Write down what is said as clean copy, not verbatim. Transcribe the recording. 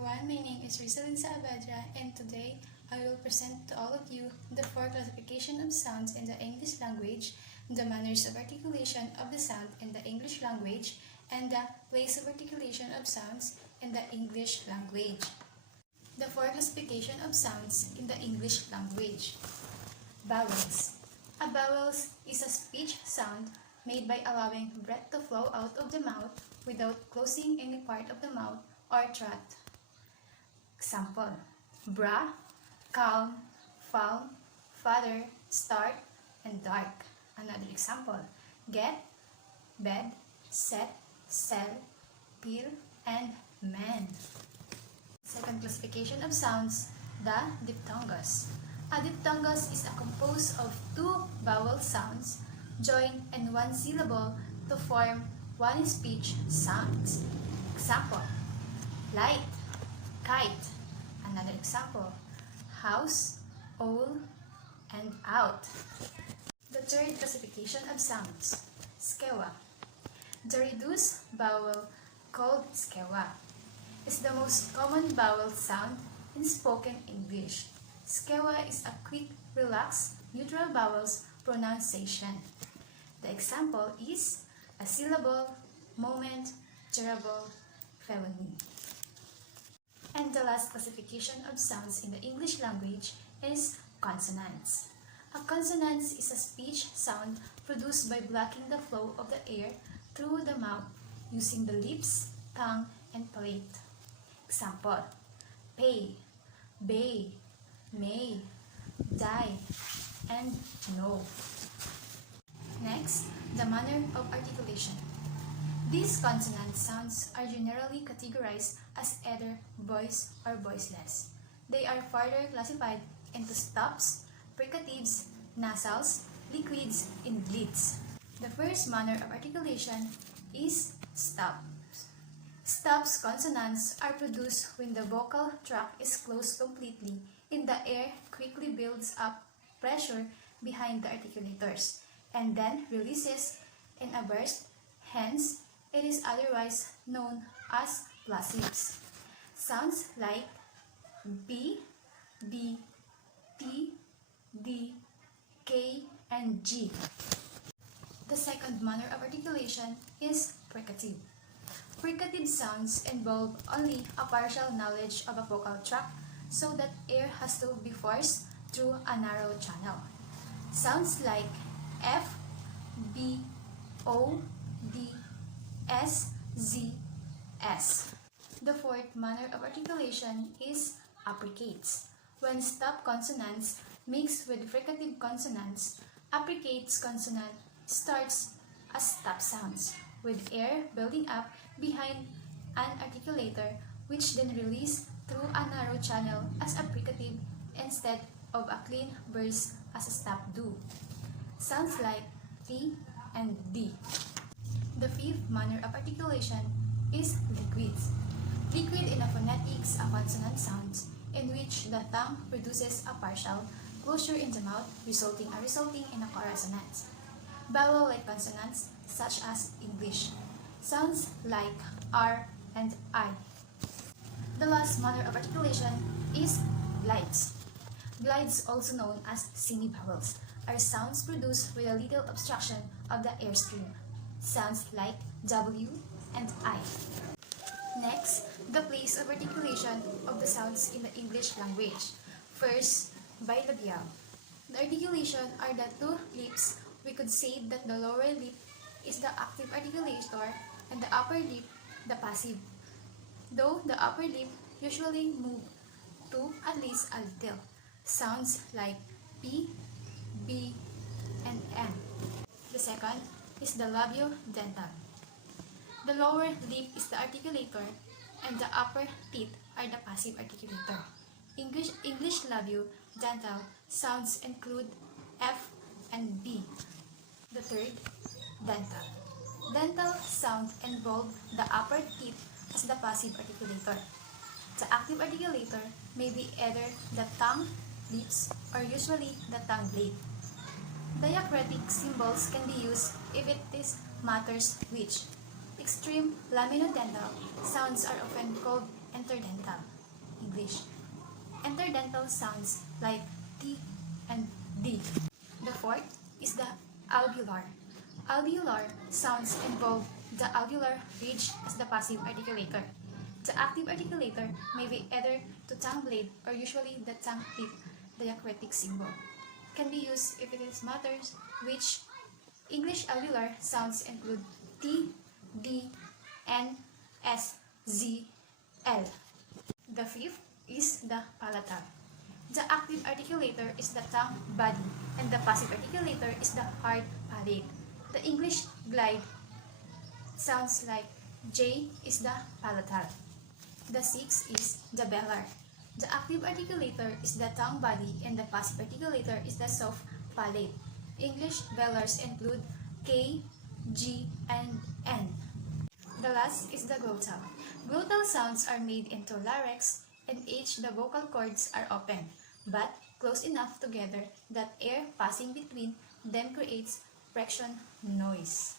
everyone, my name is Rizalyn Saavedra and today I will present to all of you the 4 classification of sounds in the English language, the manners of articulation of the sound in the English language, and the place of articulation of sounds in the English language. The 4 classification of sounds in the English language. Vowels. A vowel is a speech sound made by allowing breath to flow out of the mouth without closing any part of the mouth or throat. Example: bra, calm, fall, father, start, and dark. Another example: get, bed, set, sell, pill, and man. Second classification of sounds, the diphthongus. A diphthongus is composed of 2 vowel sounds joined in 1 syllable to form 1 speech sounds. Example: light, kite. Another example: house, owl, and out. The third classification of sounds, skewa. The reduced vowel called skewa is the most common vowel sound in spoken English. Skewa is a quick, relaxed, neutral vowels pronunciation. The example is a syllable, moment, terrible, felony. And the last classification of sounds in the English language is consonants. A consonant is a speech sound produced by blocking the flow of the air through the mouth using the lips, tongue, and palate. Example: pay, bay, may, die, and no. Next, the manner of articulation. These consonant sounds are generally categorized as either voice or voiceless. They are further classified into stops, fricatives, nasals, liquids, and bleats. The first manner of articulation is stops. Stops consonants are produced when the vocal tract is closed completely and the air quickly builds up pressure behind the articulators and then releases in a burst. Hence, it is otherwise known as plosives. Sounds like B, B, T, D, K, and G. The second manner of articulation is fricative. Fricative sounds involve only a partial knowledge of a vocal tract so that air has to be forced through a narrow channel. Sounds like F, B, O, D, S, Z, S. The fourth manner of articulation is affricates. When stop consonants mix with fricative consonants, affricates consonant starts as stop sounds, with air building up behind an articulator, which then release through a narrow channel as a fricative instead of a clean burst as a stop do. Sounds like T and D. The fifth manner of articulation is liquids. Liquid in a phonetics are consonant sounds in which the tongue produces a partial closure in the mouth, resulting in a consonant. Vowel-like consonants such as English. Sounds like R and I. The last manner of articulation is glides. Glides, also known as semivowels, are sounds produced with a little obstruction of the airstream. Sounds like W and I. Next, the place of articulation of the sounds in the English language. First, bilabial. The articulation are the 2 lips. We could say that the lower lip is the active articulator and the upper lip the passive, though the upper lip usually move to at least a little. Sounds like P, B, and M. The second is the labiodental. The lower lip is the articulator and the upper teeth are the passive articulator. English labiodental sounds include F and B. The third, dental. Dental sound involve the upper teeth as the passive articulator. The active articulator may be either the tongue, lips, or usually the tongue blade. Diacritic symbols can be used if it matters which. Extreme laminodental sounds are often called interdental. English. Interdental sounds like T and D. The fourth is the alveolar. Alveolar sounds involve the alveolar ridge as the passive articulator. The active articulator may be either to tongue blade or usually the tongue tip diacritic symbol. Can be used if it is matters which English alveolar sounds include T, D, N, S, Z, L. The fifth is the palatal. The active articulator is the tongue body and the passive articulator is the hard palate. The English glide sounds like J is the palatal. The sixth is the velar. The active articulator is the tongue body and the passive articulator is the soft palate. English velars include K, G, and N. The last is the glottal. Glottal sounds are made into larynx and H the vocal cords are open, but close enough together that air passing between them creates friction noise.